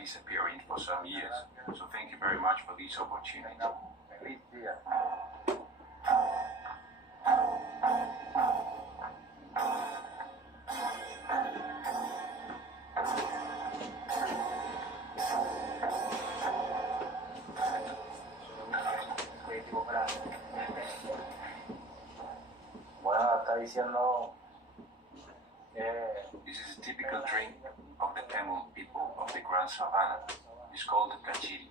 disappearing for some years. So thank you very much for this opportunity. This is a typical drink of the Tamil people of the Grand Savannah. It's called kachiri.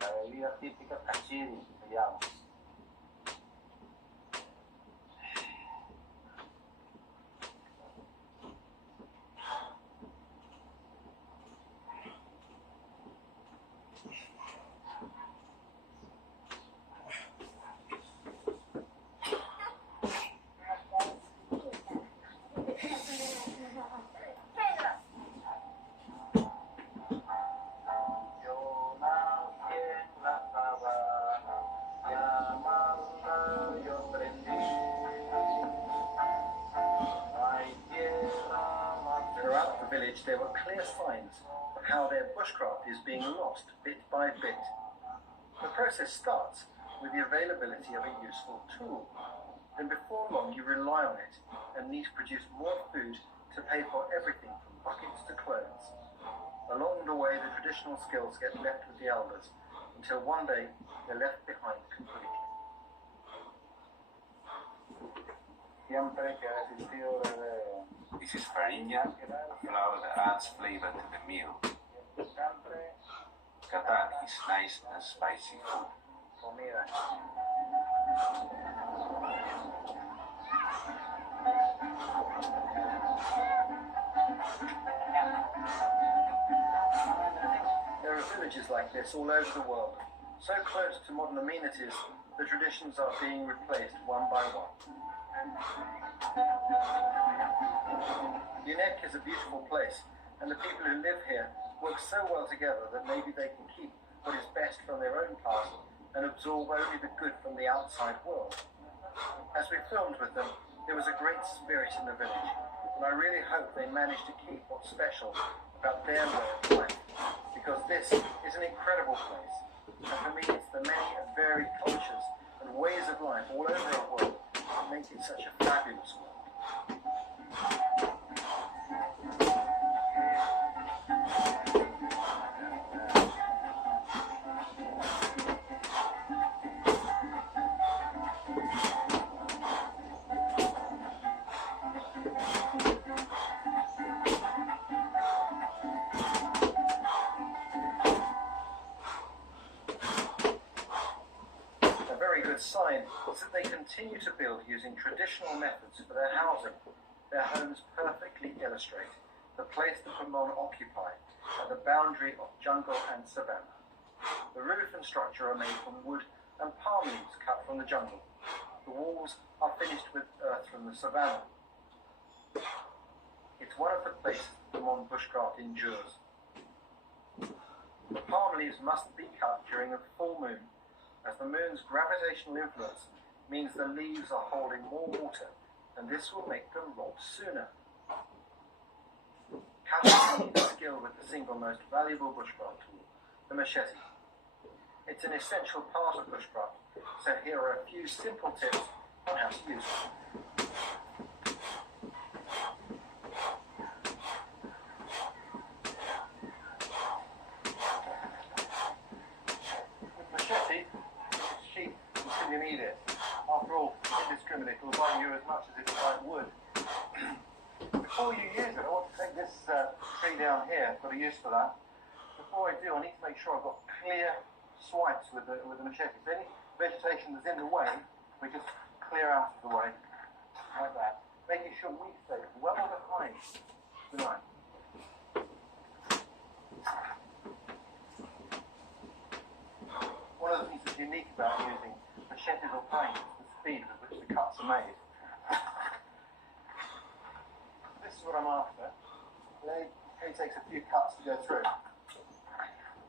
La bebida típica kachiri se llama. Throughout the village there were clear signs of how their bushcraft is being lost bit by bit. The process starts with the availability of a useful tool. Then before long you rely on it and need to produce more food to pay for everything from buckets to clothes. Along the way the traditional skills get left with the elders until one day they're left behind completely. This is farinha, a flour that adds flavor to the meal. Katan is nice and spicy food. There are villages like this all over the world. So close to modern amenities, the traditions are being replaced one by one. Unek is a beautiful place, and the people who live here work so well together that maybe they can keep what is best from their own past and absorb only the good from the outside world. As we filmed with them, there was a great spirit in the village, and I really hope they manage to keep what's special about their way of life, because this is an incredible place, and for me it's the many and varied cultures and ways of life all over our world that make it such a fabulous world. Sign is that they continue to build using traditional methods for their housing. Their homes perfectly illustrate the place the Pomon occupy at the boundary of jungle and savanna. The roof and structure are made from wood and palm leaves cut from the jungle. The walls are finished with earth from the savanna. It's one of the places Pomon bushcraft endures. The palm leaves must be cut during a full moon, as the moon's gravitational influence means the leaves are holding more water, and this will make them rot sooner. Cutting needs skill with the single most valuable bushcraft tool, the machete. It's an essential part of bushcraft, so here are a few simple tips on how to use it. With machete, you need it. After all, indiscriminate will bite you as much as it would. Before you use it, I want to take this tree down here. I've got a use for that. Before I do, I need to make sure I've got clear swipes with the machete. So any vegetation that's in the way, we just clear out of the way, like that. Making sure we stay well behind the knife. One of the things that's unique about using machetes or planes is the speed with which the cuts are made. This is what I'm after. It only takes a few cuts to go through.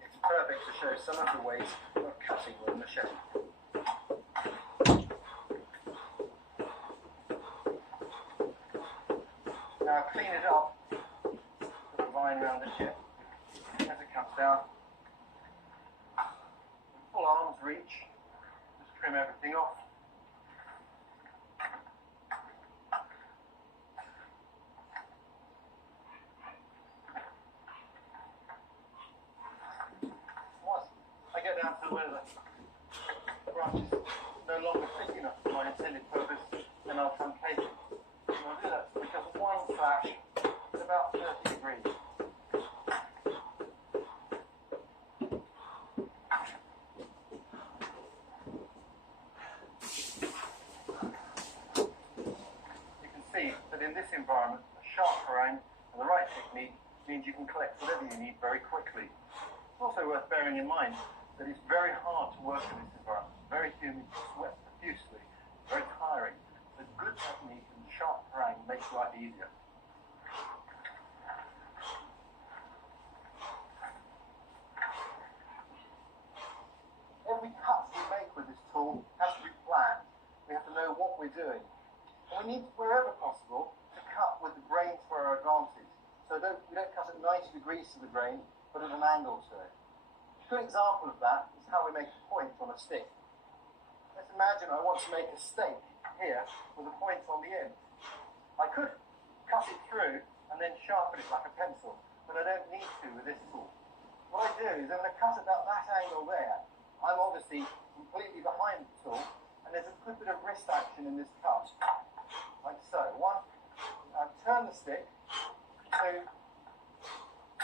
It's perfect to show some of the ways of cutting with a machete. Now clean it up, put the vine around the tip as it comes down. Full arm's reach. Just trim everything off. Once I get down to where the branch is no longer thick enough for my intended purpose, then I'll truncate it. And I'll do that because one slash is about 30 degrees. You can see that in this environment, a sharp harangue and the right technique means you can collect whatever you need very quickly. It's also worth bearing in mind that it's very hard to work in this environment. Very humid, sweat profusely, very tiring. So good technique and sharp harangue makes life easier. Every cut we make with this tool has to be planned. We have to know what we're doing. And we need, wherever possible, to cut with the grain to our advantage. So we don't cut at 90 degrees to the grain, but at an angle to it. A good example of that is how we make a point on a stick. Let's imagine I want to make a steak here with a point on the end. I could cut it through and then sharpen it like a pencil, but I don't need to with this tool. What I do is I'm going to cut at that angle there. I'm obviously completely behind the tool, and there's a good bit of wrist action in this cut. Like so. One, turn the stick, 2,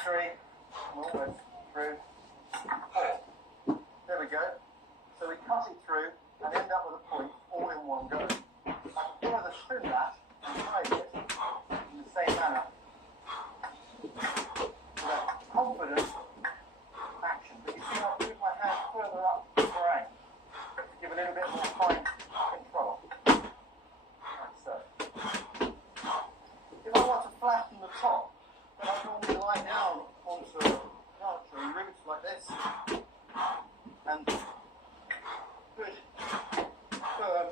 3, almost through, 4. There we go. So we cut it through and end up with a point all in one go. I can further trim that and hide it in the same manner. With a confident action. But you see I've moved my hand further up the harangue to give a little bit more fine control. Like so. If I want to flatten the top, then I normally lie down onto a branch or a root like this and good firm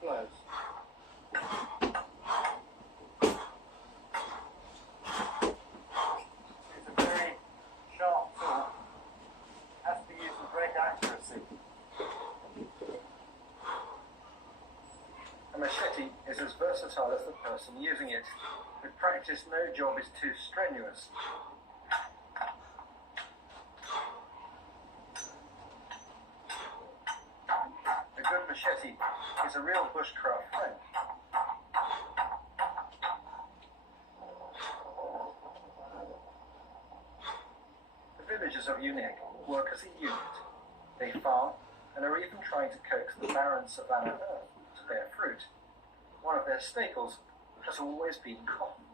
blows. It's a very sharp tool. Has to be used with great accuracy. A machete is as versatile as the person using it. With practice, no job is too strenuous. A good machete is a real bushcraft friend. The villagers of Unique work as a unit. They farm and are even trying to coax the barren savanna earth to bear fruit. One of their staples has always been cotton.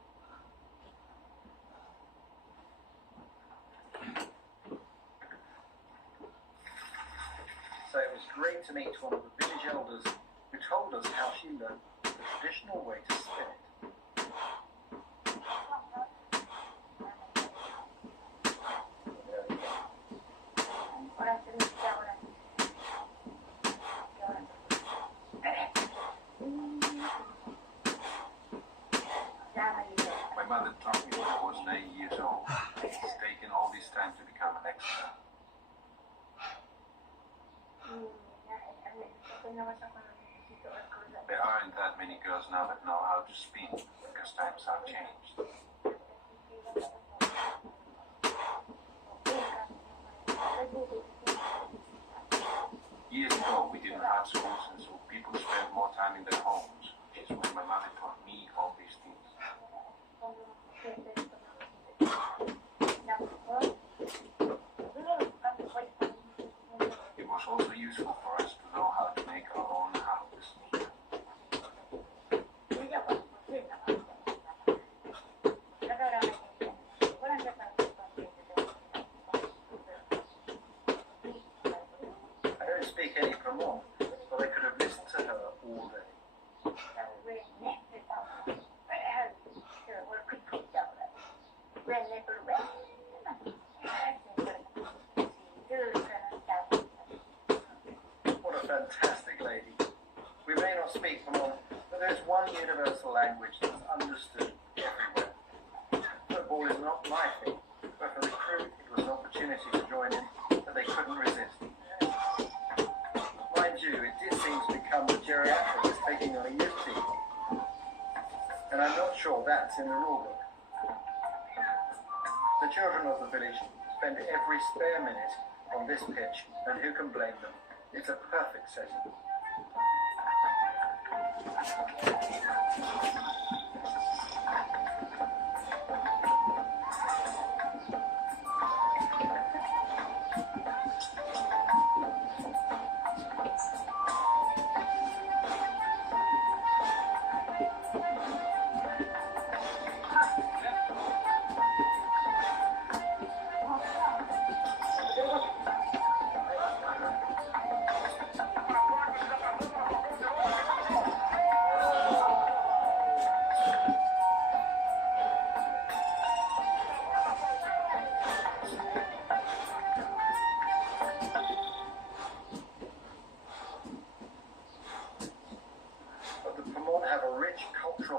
So it was great to meet one of the village elders who told us how she learned the traditional way to spin it. My mother taught me when I was 9 years old. It's taken all this time to become an expert. There aren't that many girls now that know how to spin because times have changed. Years ago, we didn't have schools, and so people spent more time in their homes, which is when my mother taught me all these things. It was also useful for us to know how to make our own house. I don't speak any Vermont, but I could have listened to her all day. What a fantastic lady. We may not speak Vermont, but there's one universal language that's understood everywhere. Football is not my thing, but for the crew it was an opportunity. That's in the rule book. The children of the village spend every spare minute on this pitch, and who can blame them? It's a perfect setting.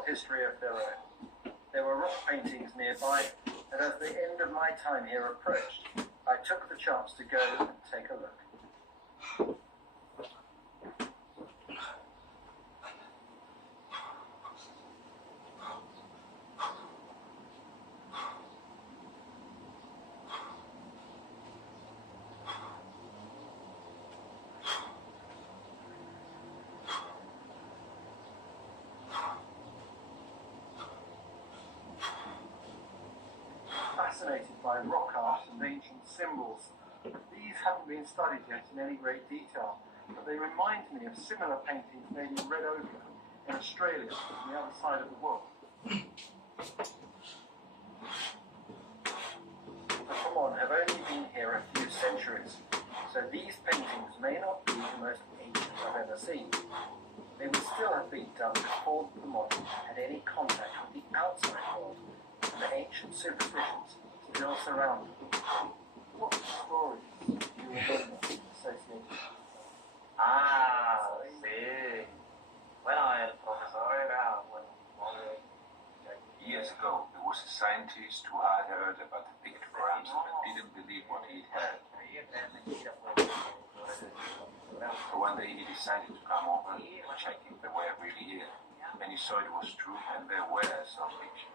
History of their own. There were rock paintings nearby, and as the end of my time here approached, I took the chance to go and take a look. Fascinated by rock art and ancient symbols. These haven't been studied yet in any great detail, but they remind me of similar paintings made in red ochre in Australia on the other side of the world. The Pomon have only been here a few centuries, so these paintings may not be the most ancient I've ever seen. They would still have been done before the Pomon had any contact with the outside world, and the ancient superstitions still surround them. What stories do you remember associated with them? Ah, sí. Bueno, el profesor era, bueno, Years ago, there was a scientist who had heard about the pictograms and didn't believe what he'd heard. So one day he decided to come over and check if they were really here. And he saw it was true, and there were some pictures.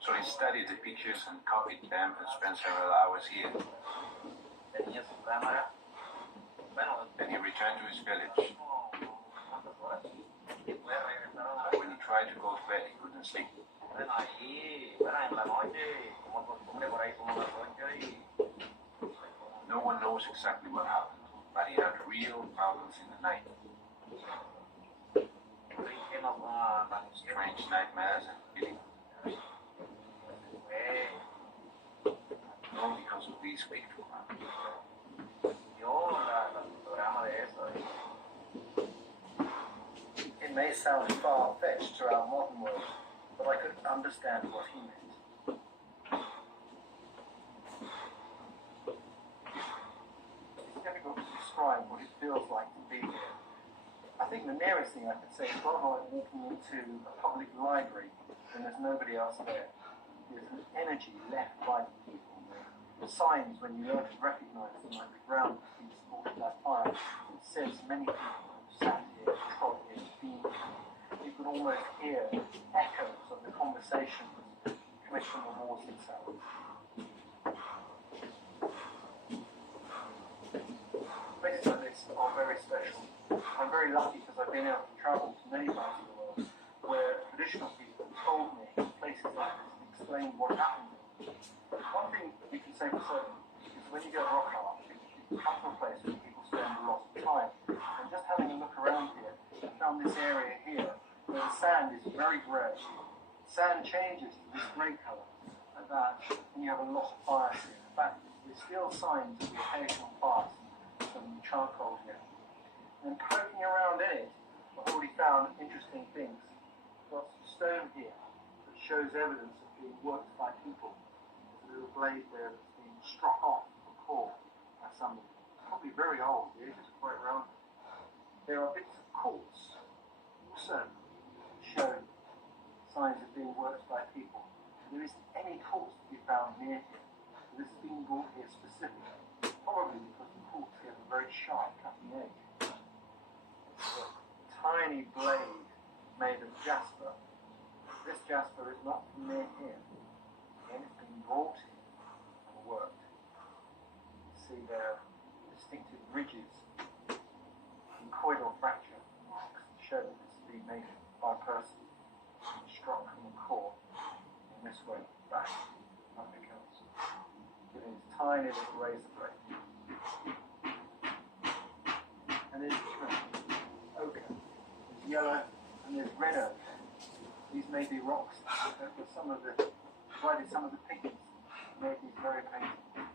So he studied the pictures and copied them and spent several hours here. Then he returned to his village. But when he tried to go to bed, he couldn't sleep. No one knows exactly what happened, but he had real problems in the night. Strange nightmares and feelings. All because of these pictograms. It may sound far-fetched to our modern world, but I could understand what he meant. It's difficult to describe what it feels like to be here. I think the nearest thing I could say is rather like walking into a public library when there's nobody else there. There's an energy left by the people. The signs, when you learn to recognise them, like the ground that's been supported by fire, it says many people have sat here, trod here, been here. You could almost hear echoes of the conversations coming from the walls themselves. Places like this are very special. I'm very lucky because I've been able to travel to many parts of the world where traditional people told me places like this and explained what happened. One thing you can say for certain is when you go rock art, you come to a place where people spend a lot of time. And just having a look around here, I found this area here where the sand is very grey. Sand changes to this grey colour like that, and you have a lot of fires here. In fact, there's still signs of the occasional fires, some charcoal here. And poking around in it, I've already found interesting things. Got some stone here that shows evidence of being worked by people. There's a little blade there that's been struck off or caught by somebody. Probably very old, the edges are quite round. There are bits of quartz also showing signs of being worked by people. There isn't any quartz to be found near here. So this has been brought here specifically, probably because the quartz here has a very sharp cutting edge. tiny blade made of jasper. This jasper is not from near here. Again, it's been brought in and worked. See their distinctive ridges and coidal fracture marks show that this has been made by a person struck from the core in this way, back, nothing else. Giving its tiny little razor blade. And there's ochre, there's yellow, and there's red ochre. These may be rocks, but some of the pigments made these very paintings.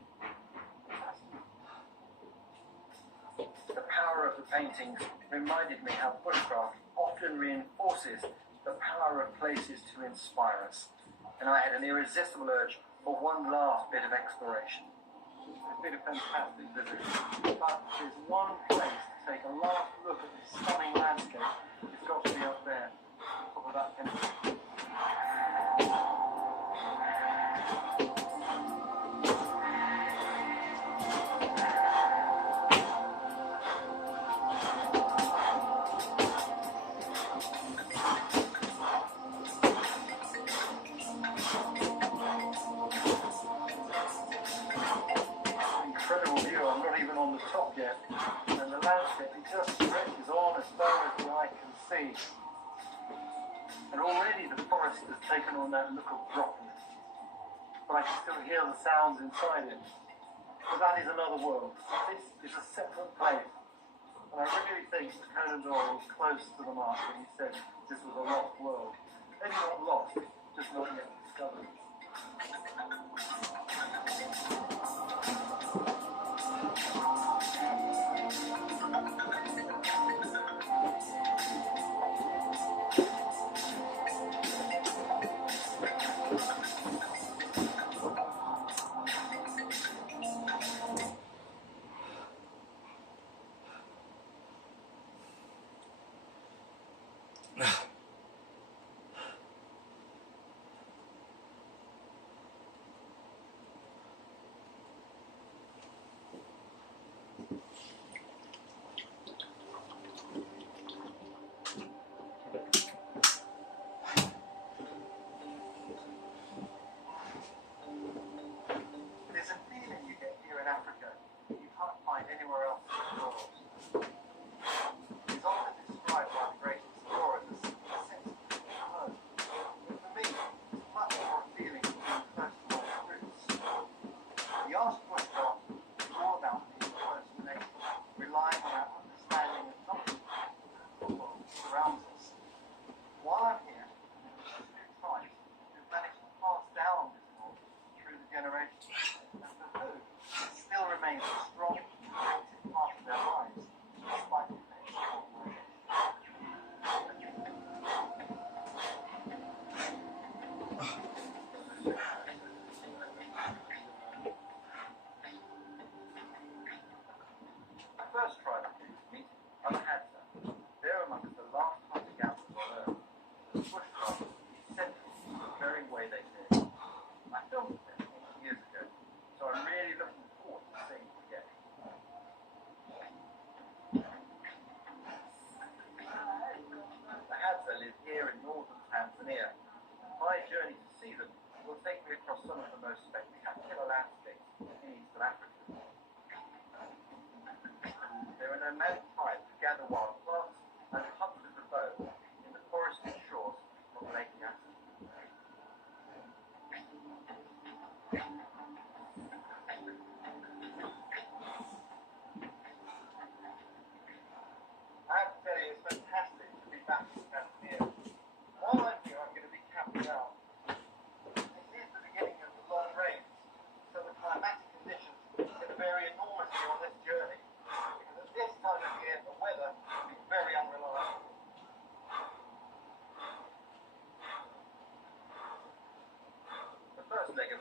The power of the paintings reminded me how bushcraft often reinforces the power of places to inspire us, and I had an irresistible urge for one last bit of exploration. It's been a fantastic visit, but there's one place to take a last look at this stunning landscape. It's got to be up there, top of that pinnacle. Incredible view, I'm not even on the top yet, and the landscape, it just stretches on as far as the eye can see. And already the forest has taken on that look of rottenness, but I can still hear the sounds inside it. But that is another world. This is a separate place. And I really think that Conan Doyle was close to the mark when he said this was a lost world. Maybe not lost, just not yet discovered.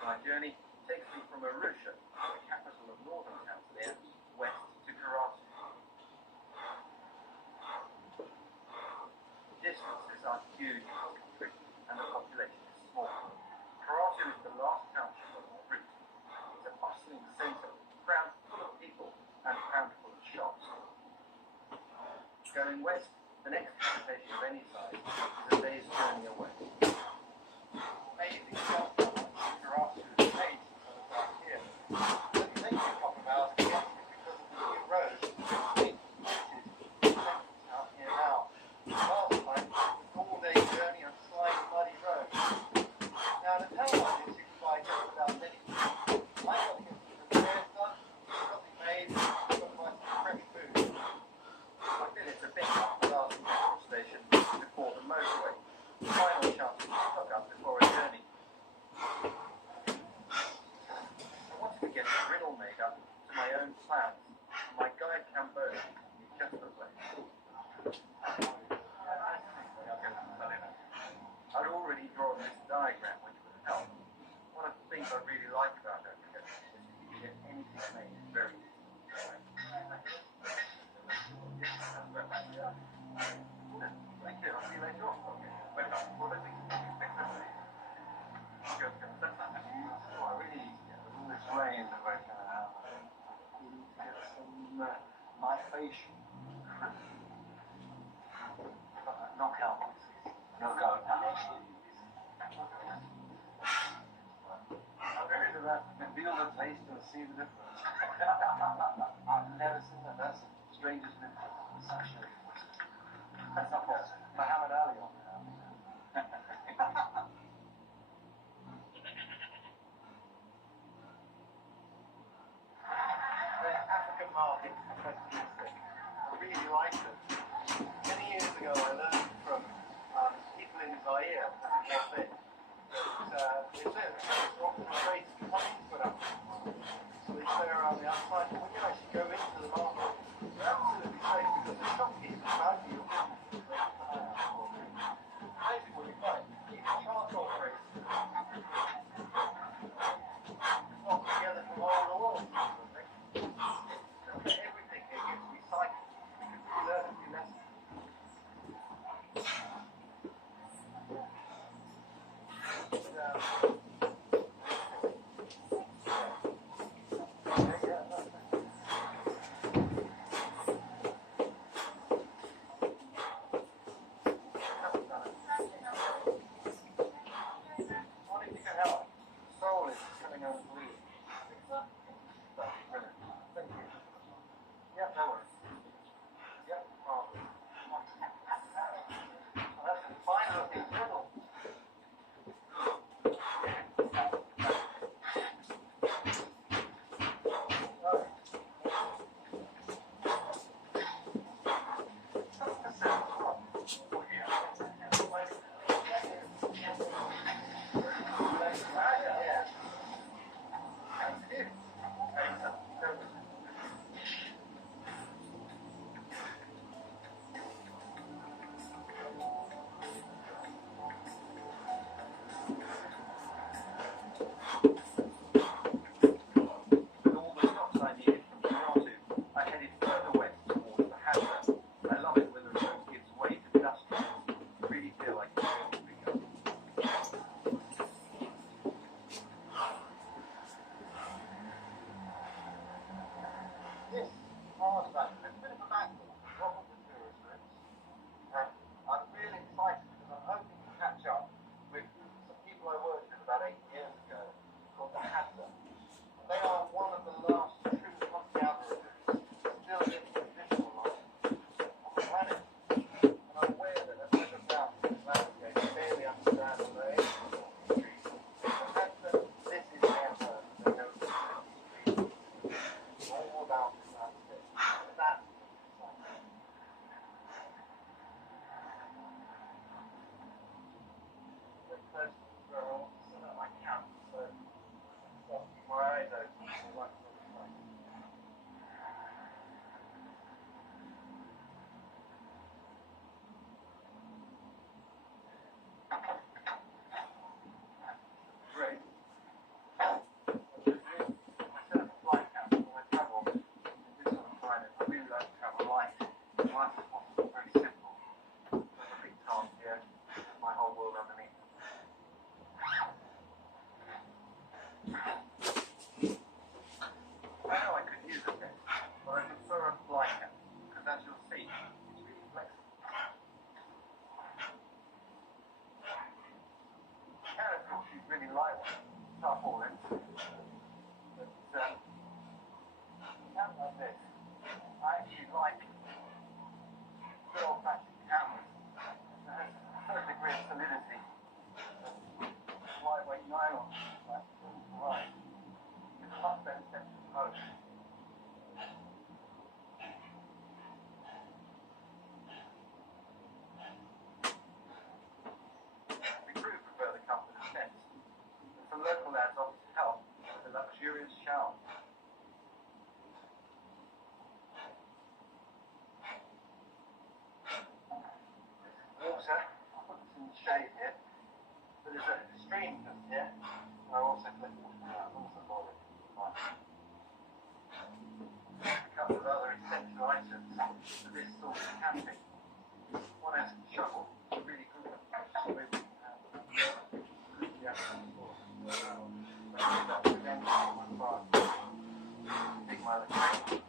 My journey takes me from Arusha, the capital of northern Tanzania, west to Karatu. The distances are huge in this country, and the population is small. Karatu is the last township on the route. It's a bustling centre, crammed full of people and crammed full of shops. Going west, The next habitation of any size is a day's journey away. Amazing stuff. You're off to the States instead of back here. It takes you a couple of hours to get to because of the new road. This is out here now. Last time, it was an all-day journey on slimy, muddy roads. Now, in a town like this, you can buy just about anything. I got to get some repairs done, something made, I've got to buy some fresh food. I feel it's a bit up the last petrol station before the motorway. Final chance to stock up before a journey. I wanted to get a riddle made up to my own plans, and my guide Cambodia is just the place. I'd already drawn this diagram, which would help. One of the things I really like about Africa is that you can get anything made very easily. Thank you. I'll see you later on. I really get all this rain that we're going to have. We need to get some nightfation. Knockout. Knockout. I've heard of that. Feel the taste and see the difference. I've never seen that. That's the strangest difference. Actually. That's not possible. Muhammad Ali on there. The African market is fantastic. I really like them. Many years ago, I learned from people in Zaire, as it was then, that they said it's often a place to come into an African market. So they stay around the outside, but when you actually go into the market, you're absolutely safe because the shopkeepers value your business. Amazing what you find. Even charcoal races. Not together from all the world. Everything here gets recycled. You can really learn a few lessons. What if you can help? Soul is coming out of blue. That's brilliant. Thank you. Yeah, no worries. Yeah, oh. Well, that's a fine looking riddle. With all the stops I needed from Toronto, I headed further west towards the Hadra. I love it when the road gives way to dust. I really feel like it's going to become. This hardback is a bit of a backward from the tourist routes. I'm really excited because I'm hoping to catch up with some people lightweight, tough all in. But something like this, I actually like good old-fashioned cameras. It has a certain degree of solidity. Lightweight nylon, like right. It's a much better sense of home. The crew prefer the comfort of tents, and some local lads offer to help with a luxurious shower. Water, I'll put this in the shade here, but there's a stream just here, and I also collect water from that, also bought it. A couple of other essential items for this sort of camping. One is a shovel, really good. Big mile of cane.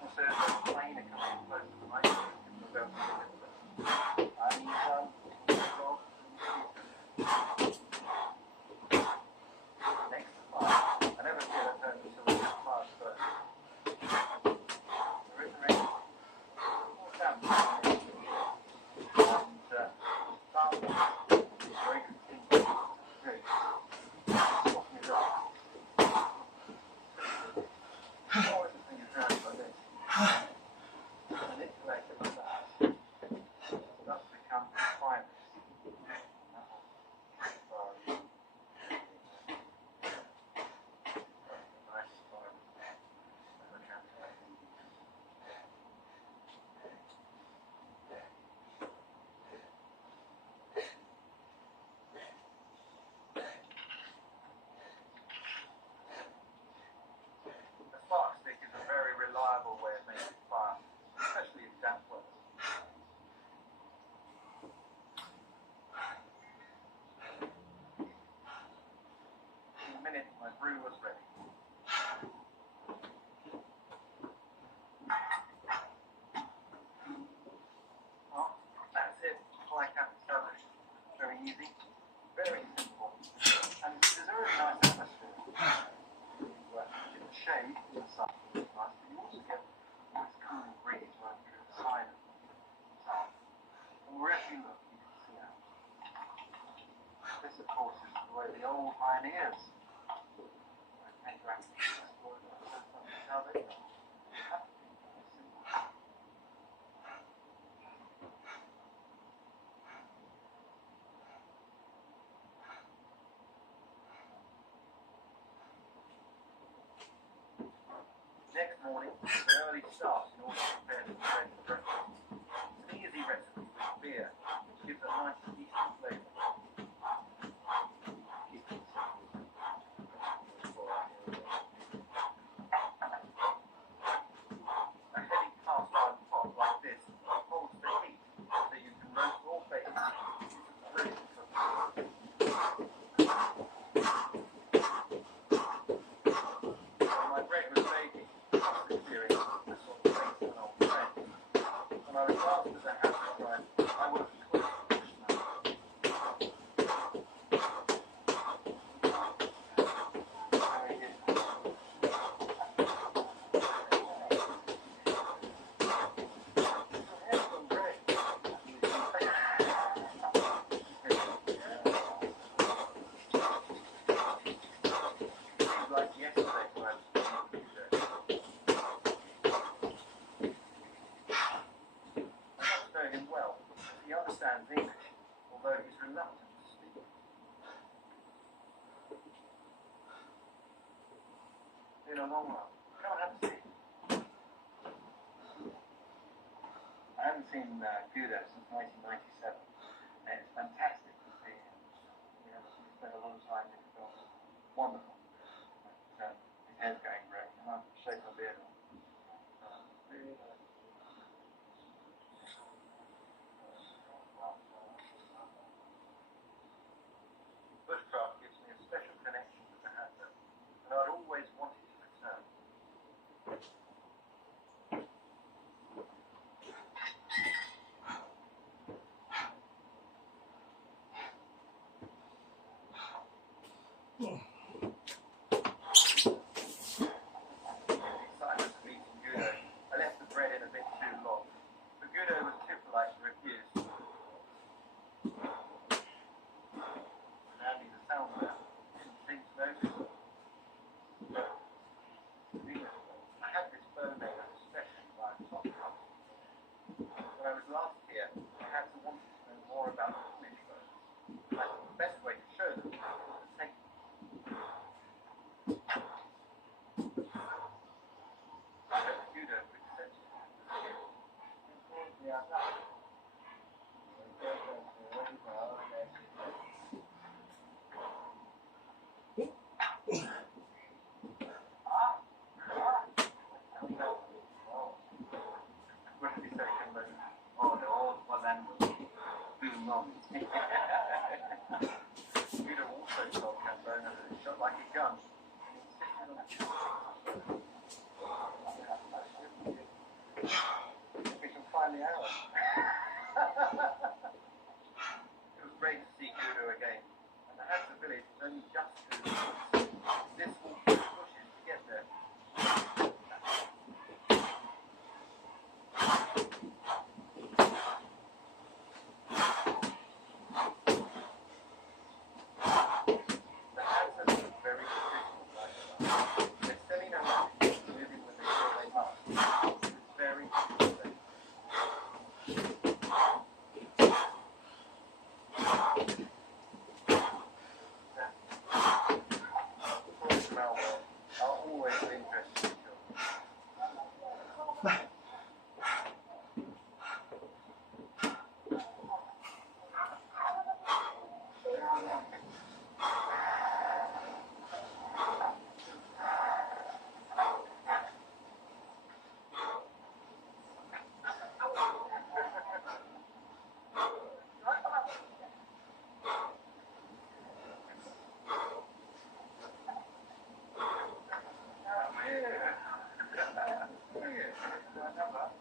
Also, a plane that comes in close to the mic. Next to fire. I never feel at home until we get fire first. There is a ring. All down. And very good. Good. Soften it up. Always the thing is around like this. Manipulate it like that. That's become finest. The spark stick is a very reliable way of making fire, especially in damp weather. In a minute, my brew was ready. Well, that's it. Fly camp established. Very easy, very simple, and there's a really nice atmosphere. In the shade, in the sun, it's nice, but you also get this cooling breeze running through the side of the sun. And wherever you look, you can see out. This, of course, is the way the old pioneers interacted with this world. That's how they go. Next morning, an early start in order to prepare the bread for breakfast. It's an easy recipe with beer, which gives a nice decent flavour. A heavy cast iron pot like this holds the heat so you can roast or bake. It's brilliant cooking. When my bread was baking, experience the sort of face an old friend. When I was asked as a housewife, I was like yesterday when I was know him well. He understands English, although he's reluctant to speak. Been a long run. Come and have a seat. I haven't seen Guido since 1997, and it's fantastic to see him. We spent a lot of time in the film. Wonderful. But, his head's going great, and I've shaved my beard off. Really nice. Bushcraft gives me a special connection with the handbook, and I'd always wanted to return. excitement of meeting Guido, I left the bread in a bit too long, but Guido was too polite to refuse. Now he's a sound man, didn't seem to notice. I had this bow made up especially by a top cup. When I was last here, I had to want to know more about the Cornish bows. I thought the best way to show them was to take them. I hope Guido would accept it. What did he say, Kimbo? Oh, the old was animal. Guido also told Cambona that it shot like a gun, and insisted on if we can find the arrow. It was great to see Guido again, and the Hansa village was only just through the woods. This walk through the bushes to get there. The Hansa live a very traditional lifestyle. They're selling around, moving when they feel they must. It's very interesting. Toys from our world are always of interest to children.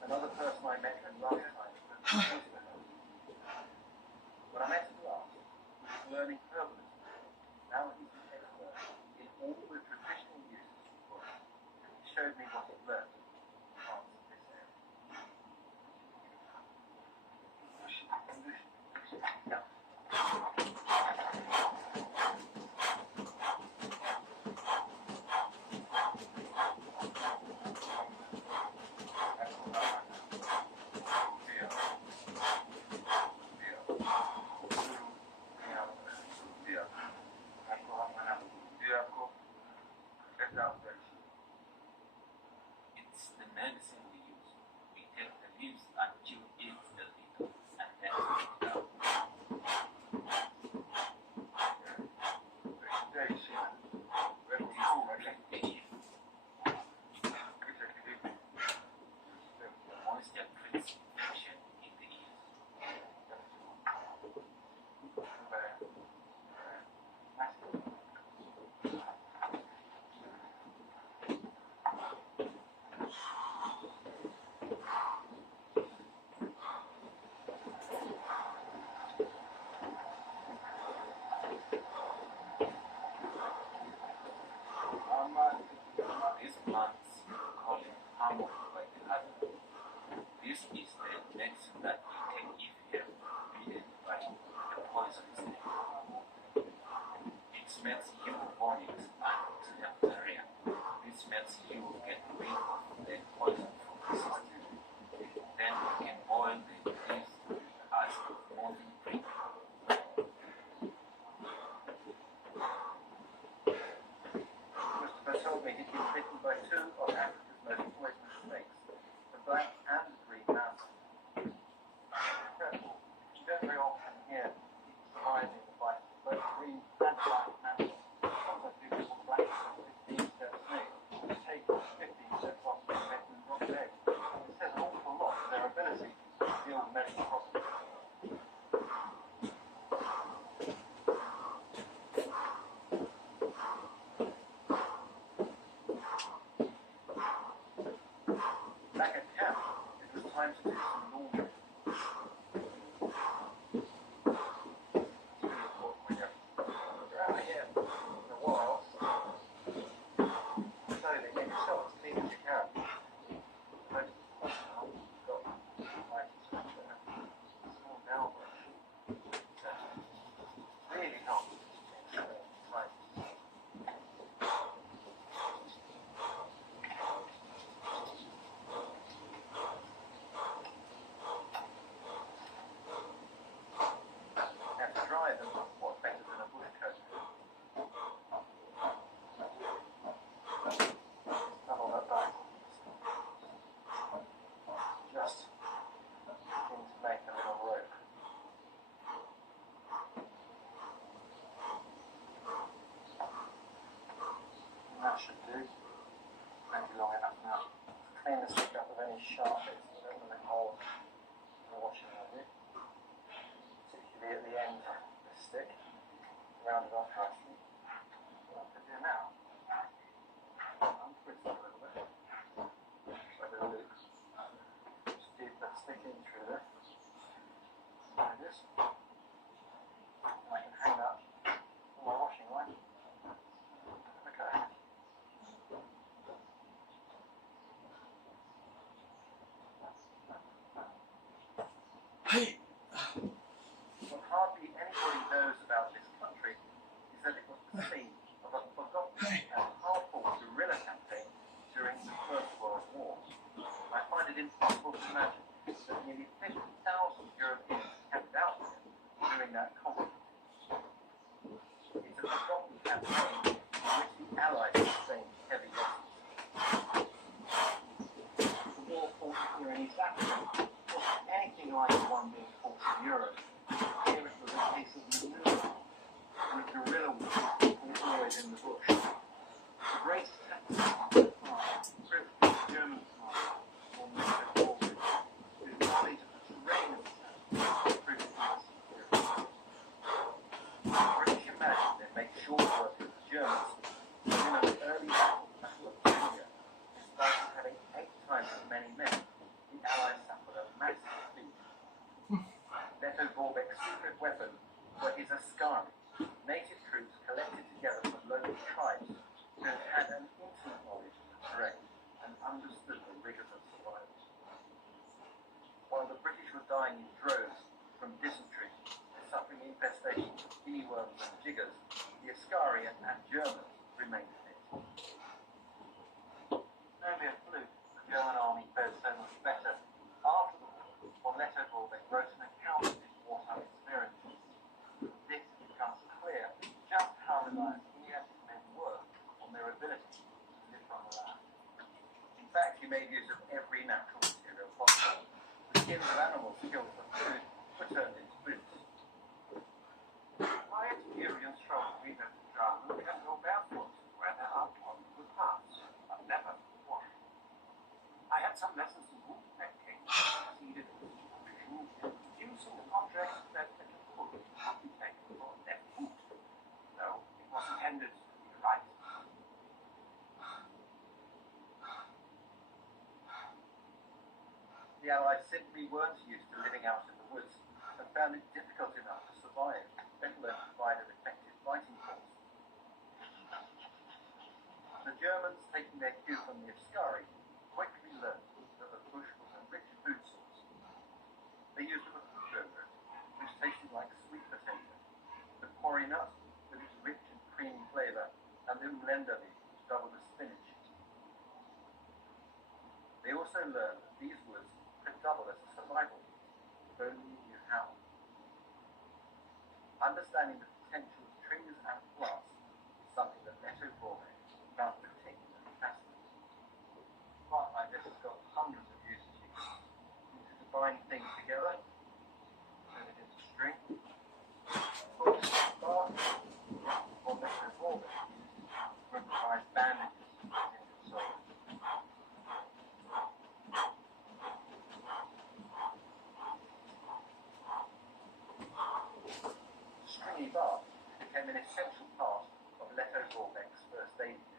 Another person I met from last time was when I met him last, he was learning permanently. Now he's an expert in all the traditional uses of wood. He showed me what he'd learned in parts of this area. Yeah. It's the medicine we use. We take the leaves and chew it a little, and then spit it out. Moisture creates infection in the ears. These plants call it hammock by the other. This is the medicine that we take if we are bitten by a poisonous snake. It smells you vomit and diarrhea. This makes you get rid of the poison from the system. Then you can boil the leaves as moving drink. Christopher told me he'd been bitten by two of Africa's most poisonous snakes, the black and the green mouse. Incredible. You don't very often hear people surviving the bite of both green and black mouse. Sometimes people will black 15-step snake, which take 15 steps off the neck and drop dead. It says an awful lot of their ability to deal with medical problems. rounded off nicely. What to do now? Untwist it a little bit. So a little loop. Just dip that stick in through there. Like this. And I can hang that on my washing line. Okay. What hardly anybody knows about this country is that it was the scene of a forgotten and powerful guerrilla campaign during the First World War. I find it impossible to imagine that nearly 50,000 Europeans camped out there during that conflict. It's a forgotten campaign in which the Allies sustained heavy losses. The war fought here in East Africa wasn't anything like the one being fought in Europe. Here it was a case of maneuver and a guerrilla war was always in the bush. The greatest tactics proved to be the German command, or NATO forces, whose knowledge of the terrain of the south proved to be superior. The British imagined they'd make short work of the Germans, but in an early battle of India, despite having 8 times as many men, the Allies suffered a massive defeat. Leto Vorbeck's secret weapon were his askari, native troops collected together from local tribes who had an intimate knowledge of the terrain and understood the rigors of survival. While the British were dying in droves from dysentery and suffering infestations of guinea worms and jiggers, the askari and Germans remained fit. Only a fluke, the German army fared so much better after the war, while Leto Vorbeck wrote an account of his wartime experiences. This becomes clear just how reliant India's men were on their ability to live on the land. In fact, he made use of every natural material possible. The skins of animals killed for food were turned into boots. My experience shows me that the Germans can go barefoot where there are tons of paths, but never wash. I had some lessons in boot making and succeeded with supervision in producing an object that at a pull could be taken for a left boot, though it was intended to be right. The Allies simply weren't used to living out in the woods and found it difficult enough to survive, let alone provide an effective fighting force. The Germans, taking their cue from the askari, quickly learned that the bush was a rich food source. They used a food yogurt, which tasted like sweet potato, the quarry nut with its rich and creamy flavour, and the umlenda leaf, which doubled as spinach. They also learned that these woods could double as a survival kit, if only you knew how. Understanding the potential of trees and plants is something that Leto Vorbeck found particularly fascinating. Plant like this has got hundreds of uses. You can use it to bind things together, turn it into string, put it in bark, or Leto Vorbeck used to improvise bandages into soldiers. Stringy bark became an essential part of Leto Vorbeck's first aid kit.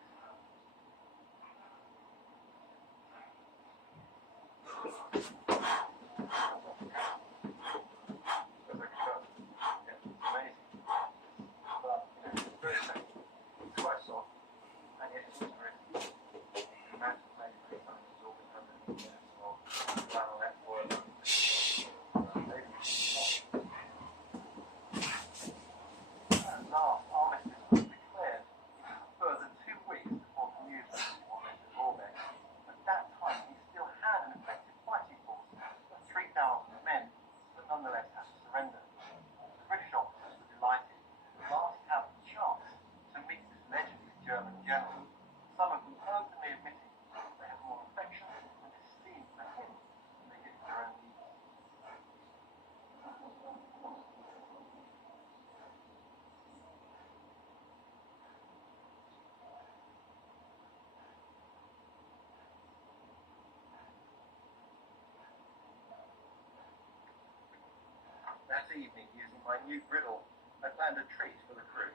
That evening, using my new griddle, I planned a treat for the crew.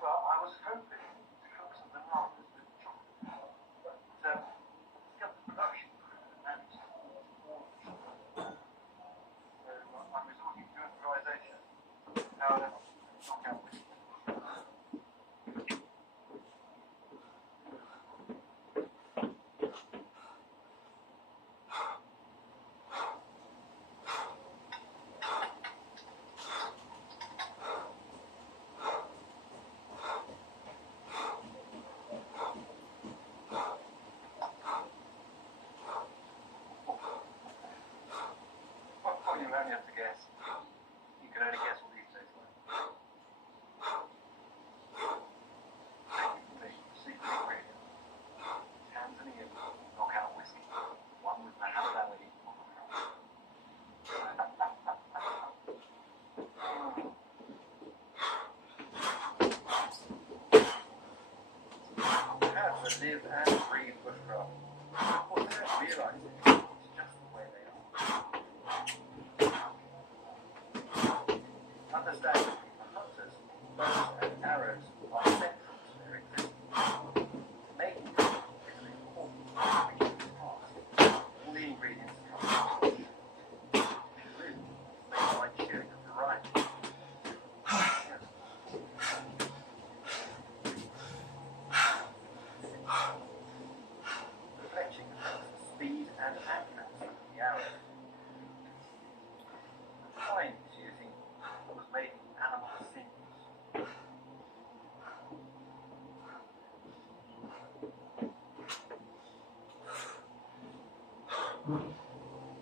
Well, I was hoping to cook some bananas with chocolate, but it's got the production crew that managed all the chocolate. So I'm resorting to improvisation. However, knock out whiskey. What you only have to guess. You can only guess what these taste like. The secret ingredient. Tanzanian knockout whiskey. One with Muhammad Ali on the front. Cats that live and breathe bushcraft. Of course, they don't realise it. It's just the way they are. Understandably, for hunters, bows and arrows are central to their existence. Making them is an important task. All the ingredients come from the bush. Including things like chewing a variety. Fletching affects the speed and accuracy of the arrow. Fine is using what was made from animal sinews.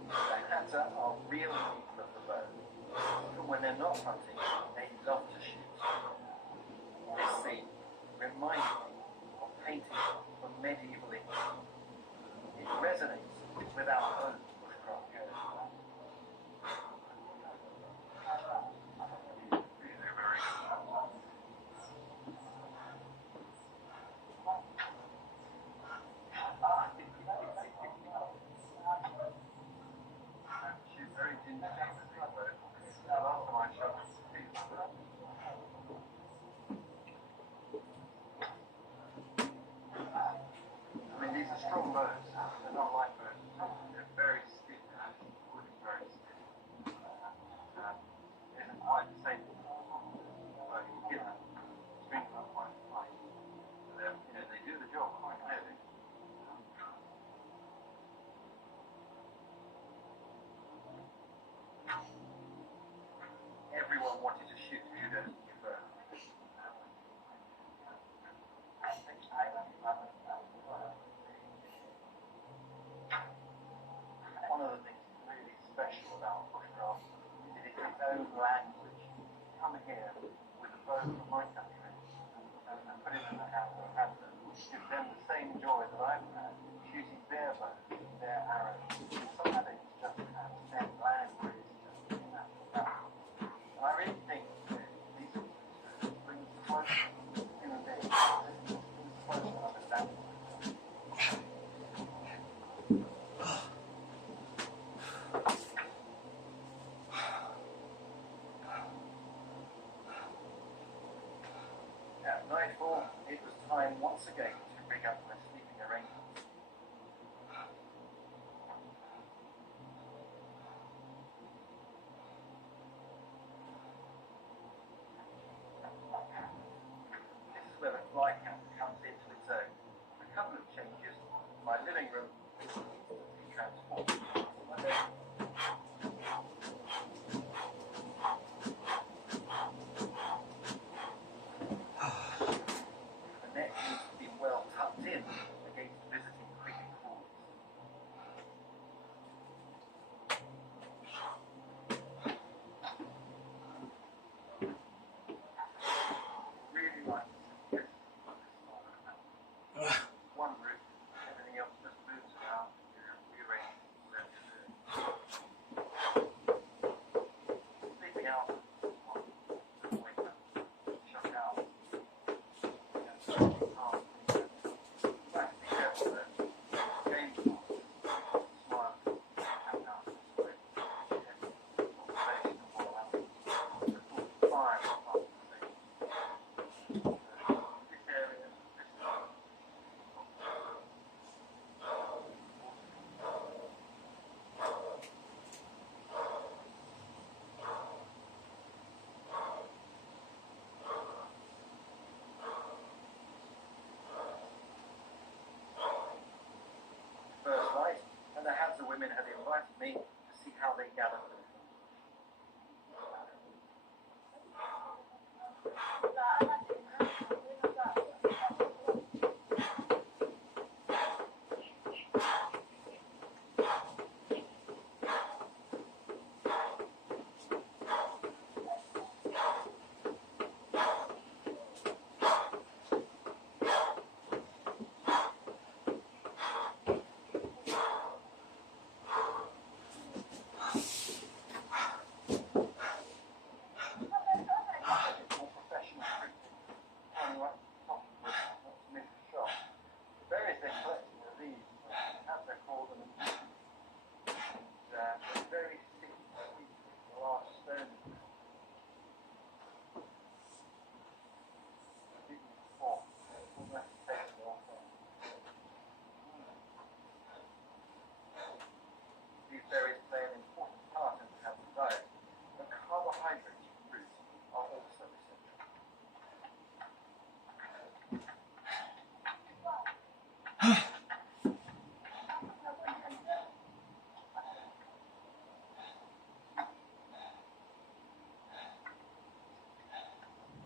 The hatter are real people of the bow. Even when they're not hunting, they love to shoot. This scene reminded me of paintings from medieval England. It resonates with our own bushcraft code. She's very ginger, but the last time I shot her, I mean, these are strong bows. They're not light bows. They're very stiff. The wood is very stiff. It isn't quite the same. But you can hit them. Strings are quite light. So they do the job quite clearly. Everyone wanted to shoot kudos to your bow. One of the things that's really special about bushcraft is it is its own language. Come here with a bow from my country and put it in the hands of have them, which gives them the same joy that I've had shooting their bows, their arrows. Some addicts just have their language, just natural power. And I really think that these sorts of experiences bring us closer to human beings, bring us closer to understanding. At nightfall, it was time once again to rig up my sleeping arrangements. This is where the fly camp comes into its own. A couple of changes. My living room is instantly transformed into my bedroom. The net needs to be well gather food. These berries play an important part in the healthy diet, but carbohydrates from roots are also essential.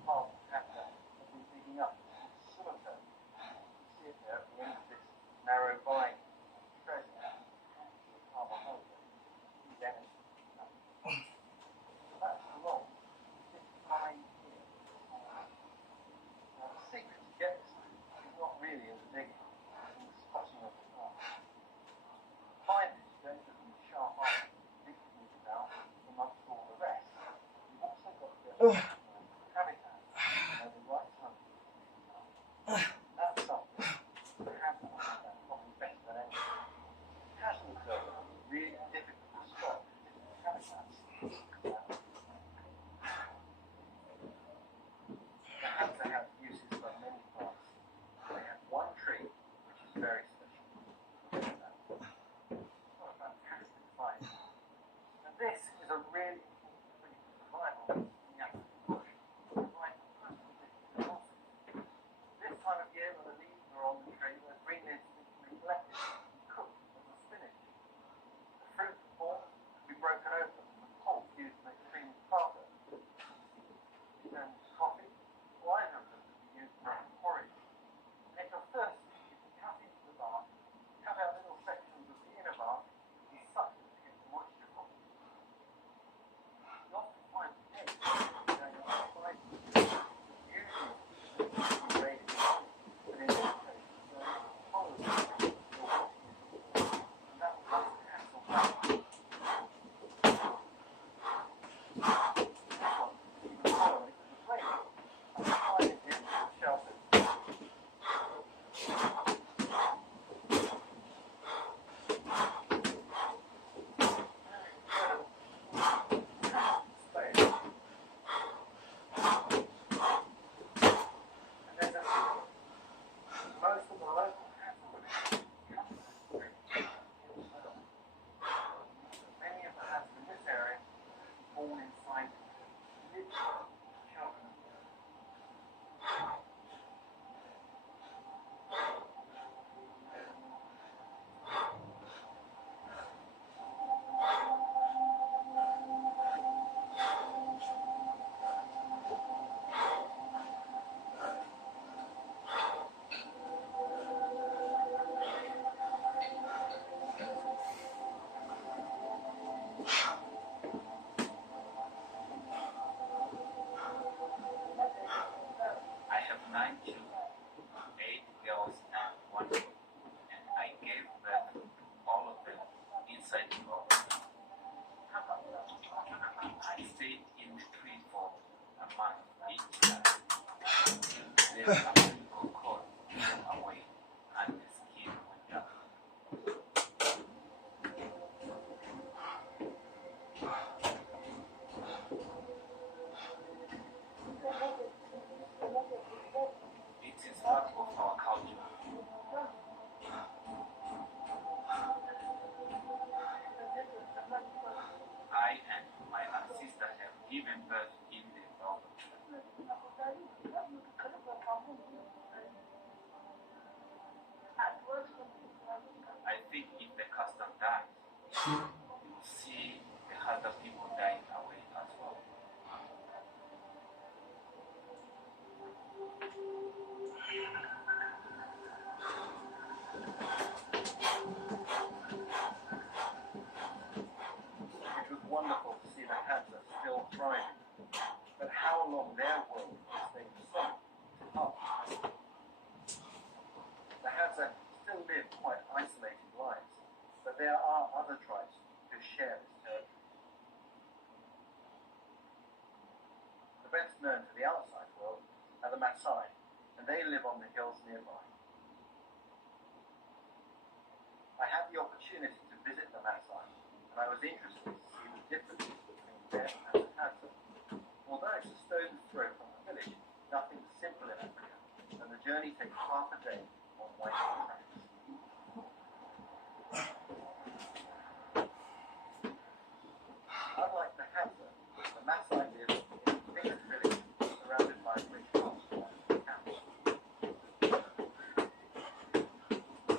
Palm habitat have been digging up silicone. See it there at the end of this narrow vine. Treasure. Carbohydrate. These energy. That's long. This line here. Now the secret to get this is not really in the digging, it's in the spotting of the plant. Find it, you don't just need sharp eyes to dig it out amongst all the rest. You've also got to get habitat at the right time. That's something you have to understand probably better than anyone. Casual observers are really difficult to spot different habitats. The habitat have uses for many plants. They have one tree which is very special. Look at that. What a fantastic find. And this is a really important tree for survival in the African bush. Provides personal difficulties. This time of year when the leaves are on the tree, the green leaves will be collected and cooked as a spinach. The fruit formed will be broken open and the pulp used to make cream tartar. Then coffee, or either of them could be used for porridge. And if you're thirsty, you can cut into the bark, cut out little sections of the inner bark, and suck it to get the moisture from it. You often find eggs going outside, usually raised, but in this case, follow them, and that will have to hassle back. This one, even follow it to the plate. Hide it in shelter. Most of the local hassle many of the hassle in this area fall inside literally children. I have 9 children, 8 girls and 1 boy, and I gave birth to all of them inside the law. I stayed in the tree for a month each time. Then something got cold away and the skin went up. It is part of our culture. I and my sister have given birth in the law. I think if the custom dies, you will see the the people dying away as well. It was wonderful to see the Hadza still thriving, but how long their world is staying the same? Oh. The Hadza still live quite isolated lives, but there are other tribes who share this territory. The best known to the outside world are the Maasai, and they live on the hills nearby. I had the opportunity to visit the Maasai, and I was interested to see the differences between them and the Hadza. Although it's a stone's throw from the village, nothing's simple in Africa, and the journey takes half a day on winding tracks. Unlike the Hadza, the Maasai live in a fixed village surrounded by rich pasture and cows.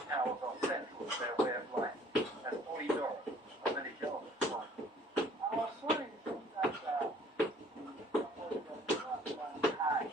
Cows are central to their way of life, as Olidoro, a village elder, told me. I was sorry to see that the high.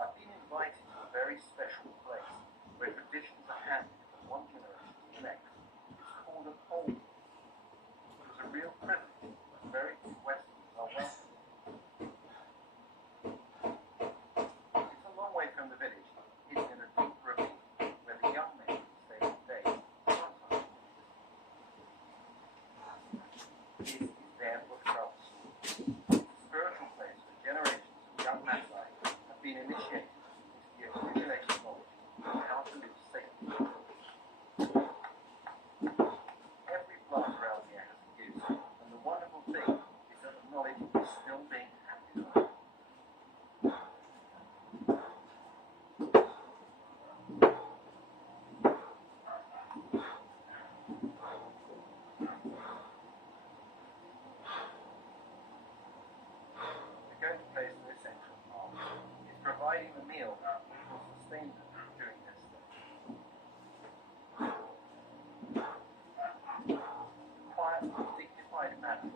I've been invited to a very special place where traditions are handed from one generation to the next. It's called a home. It was a real privilege, and very few Westerners are welcome. It's a long way from the village, hidden in a deep ravine where the young men stay for days, sometimes. This is their book house. It's a spiritual place where generations of young Maasai have been initiated into the accumulation of knowledge on how to live safely. Every plant around here has a use, and the wonderful thing is that the knowledge is still being handed on. The go-to place for this central part is providing the meal that will sustain them during their stay. Quiet, dignified manner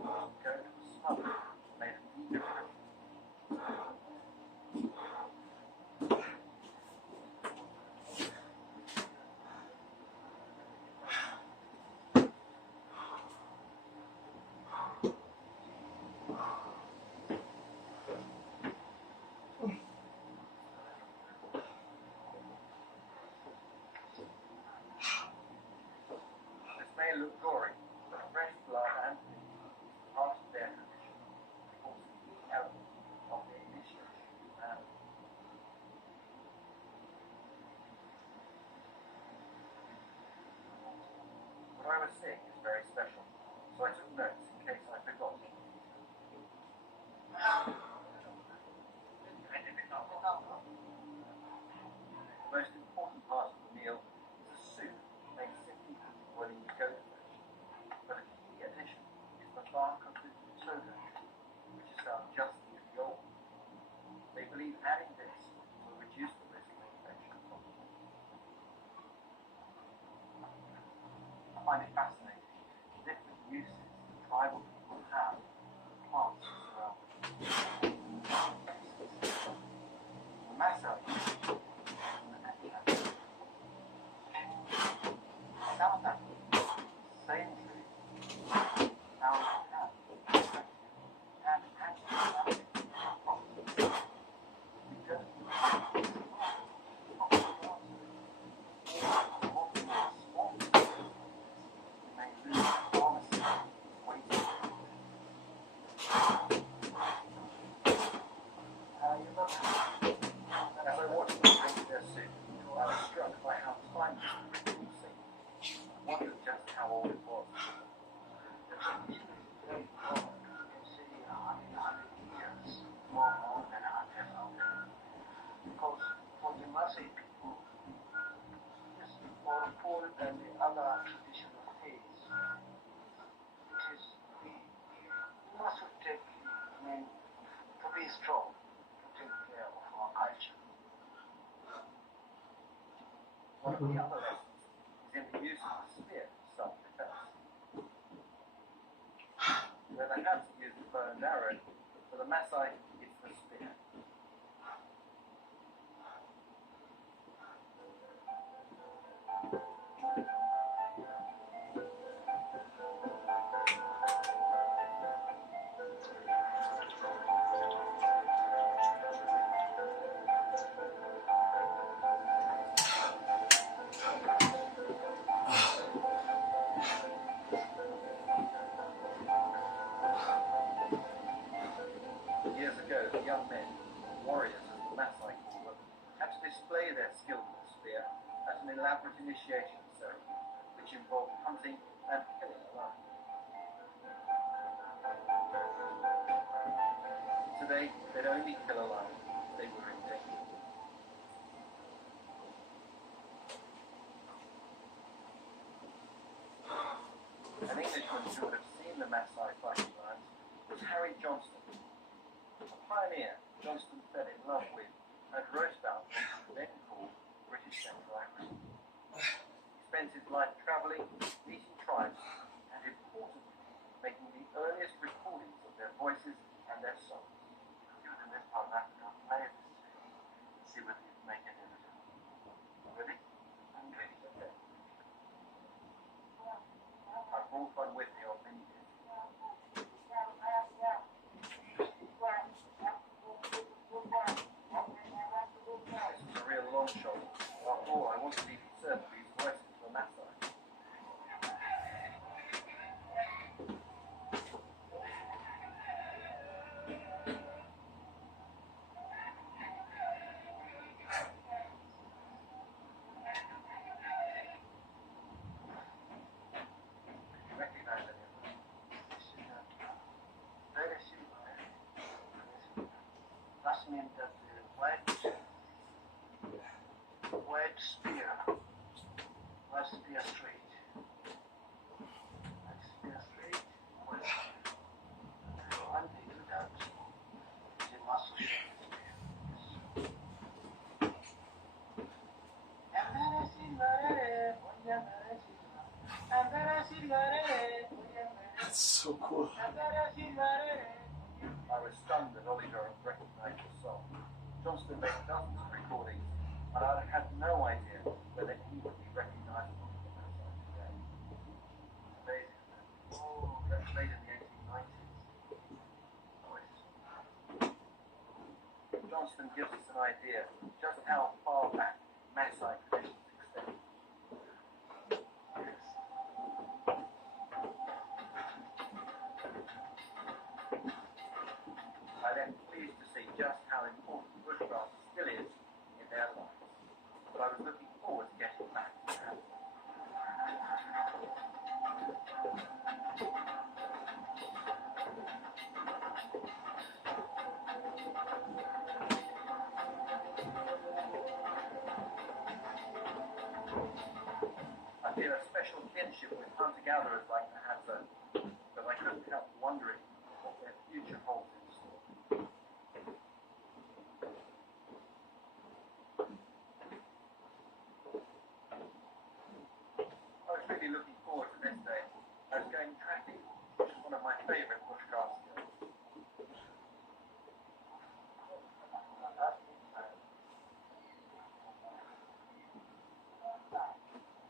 go to a smother made of eager fruit. This may look gory, but fresh blood and meat is part of their tradition. It forms a key element of the initiation and what I was seeing is very special, so I took notes in case I forgot. The most important part of the meal is a soup made simply from boiling goat flesh, but a key addition is the bark of the toga tree, which is found just near the old. They believe adding this will reduce the risk of infection. I find it fascinating the different uses that tribal people have for plants around them. The Maasai South Africa, same tree, found in hand, and actually because may lose pharmacy waiting. of the other lessons is in the use of the spear for self-defense. Where the Habs use the bow and arrow, for the Maasai it's the spear. Years ago, the young men, warriors as the Maasai call them, had to display their skill with the spear at an elaborate initiation ceremony, which involved hunting and killing alone. Today, they'd only kill alone if they were in danger. An Englishman who would have seen the Maasai fighting lions was Harry Johnston. A pioneer, Johnston fell in love with and wrote about what he then called British Central Africa. He spent his life travelling, meeting tribes, and importantly, making the earliest recordings of their voices and their songs. Youth in this part of Africa, play this and see whether you can make any of it. Ready? I'm ready. Okay. I brought one with me on many days. This is a real long shot. After all, I want to be concerned with these voices from that side. You recognize any of them? That means that the white spear, white spear straight. White spear straight, white spear. One they do that, the muscle shape. That's so cool. I was stunned that Oliver recognized the song. Johnston made dozens of recordings, and I had no idea whether he would be recognizable from that song today. Amazing. Oh, that's made in the 1890s. Johnston gives us an idea just how far back Maasai traditions extend. I'm then pleased to see just how important bushcraft still is in their lives. But I was looking forward to getting back to that. I feel a special kinship with hunter-gatherers like the Hadza, but I couldn't help wondering what their future holds in store. I was really looking forward to this day. I was going tracking, which is one of my favourite bushcraft skills.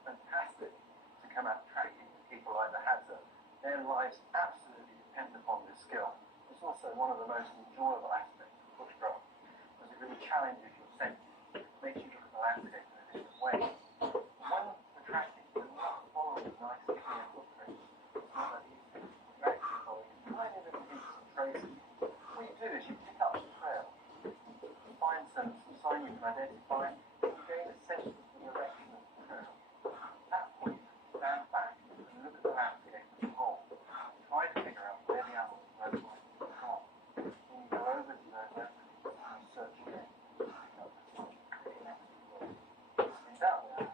Fantastic to come out tracking with people like the Hadza. Their lives absolutely depend upon this skill. It's also one of the most enjoyable aspects of bushcraft, as it really challenges your senses, makes you look at the landscape in a different way. When we're tracking, we're not following nice clear footprints. It's not that easy. You're actually following tiny little hints and traces. What you do is you pick up the trail, you find some sign you can identify, and you gain a sense of the direction of the trail. At that point, stand back and look at the landscape as a whole. Try to figure out where the animals most likely to come. Then you go over to those openings and search again. In that way,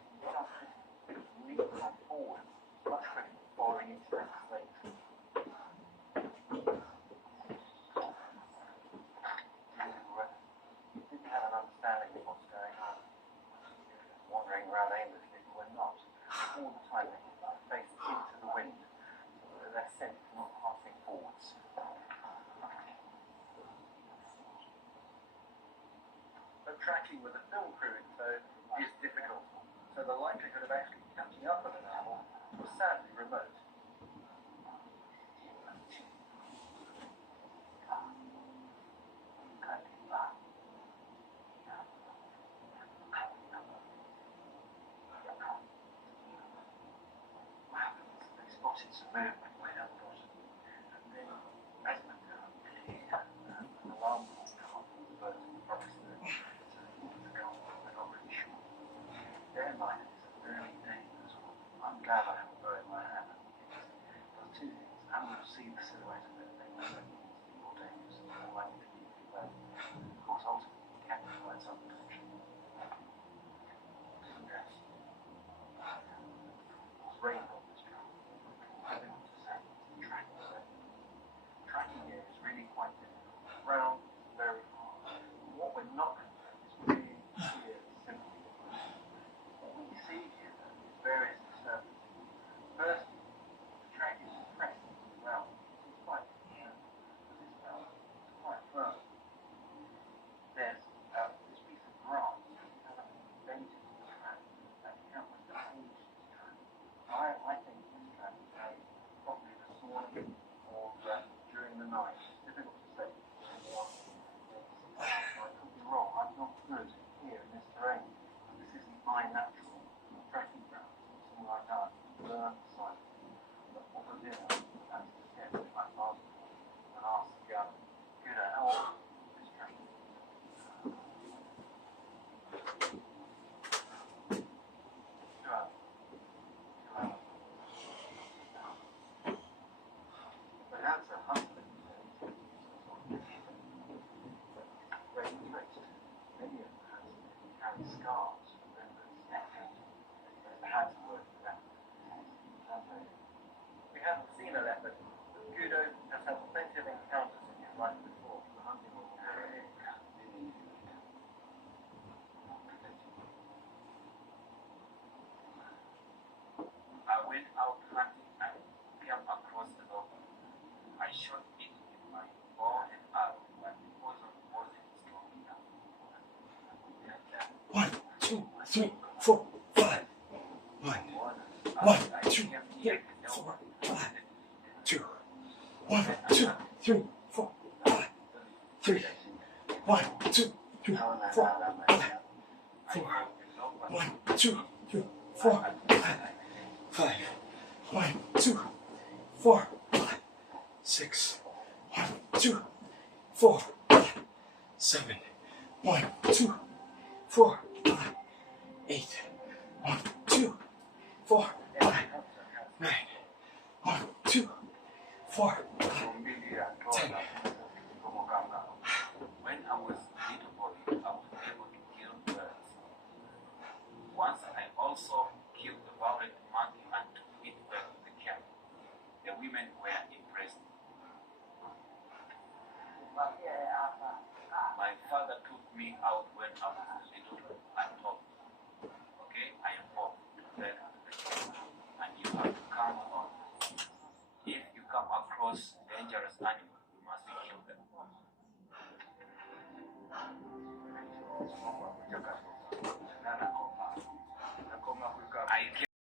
tracking with a film crew in tow is difficult, so the likelihood of actually catching up with an animal was sadly remote. Spotted some movement way down the bottom, and then as it went down, an alarm call come up from the birds in the forest there, so the car went on really short. Bear in mind it's an early day as well. I'm glad I have a bow in my hand. There's two things. Animals see the silhouette of it, they know that it's more dangerous and more likely to be away. Of course, ultimately, it can provide some protection. Yes. It's raining on this track. Tracking here is really quite difficult. Ground is very hard. What we're not going to do is really clear simple. What we see here though is various disturbances. First, the track is pressed to the ground. It's quite firm. There's this piece of grass bent into the track that counts as the age of this track. I think this track is made probably this morning or during the night. It's difficult to say. I could be wrong. I'm not good here in this terrain. This isn't my natural trekking ground. It's something like that. Learn the site. But what we'll do now is to get my father and ask Guda how old is this trekking? But that's a hunter. Great traits. Many of them carry scars from members. They had to work with that. We haven't seen a leopard, but Gudo has had plenty of encounters in his life before. The hunting will I went out hunting and came across the dog. I shot it with my bow and arrow, but the poison wasn't strong enough. 1, 2, 3, 4, 5. 1, 2, 3, 4, 5. 2. 1, 2, 3, 4, 5. 3. 1, 2, 3, 4, 5. 4. 1, 2, 3, 4, 5. 5. 1, 2, 4, 5. 6. 1, 2, 4, 5. 7. 1, 2, 4, 5. 8. 1, 2, 4, 5. 9. 1, 2, 4, 5. 10. When I was little boy, I was able to kill birds. Once I also killed the violet monkey and took it back to the camp. The women were impressed. My father took me out when I was little and told me, okay, I am off back to the camp and you have to come on. If you come across dangerous animals, you must kill them.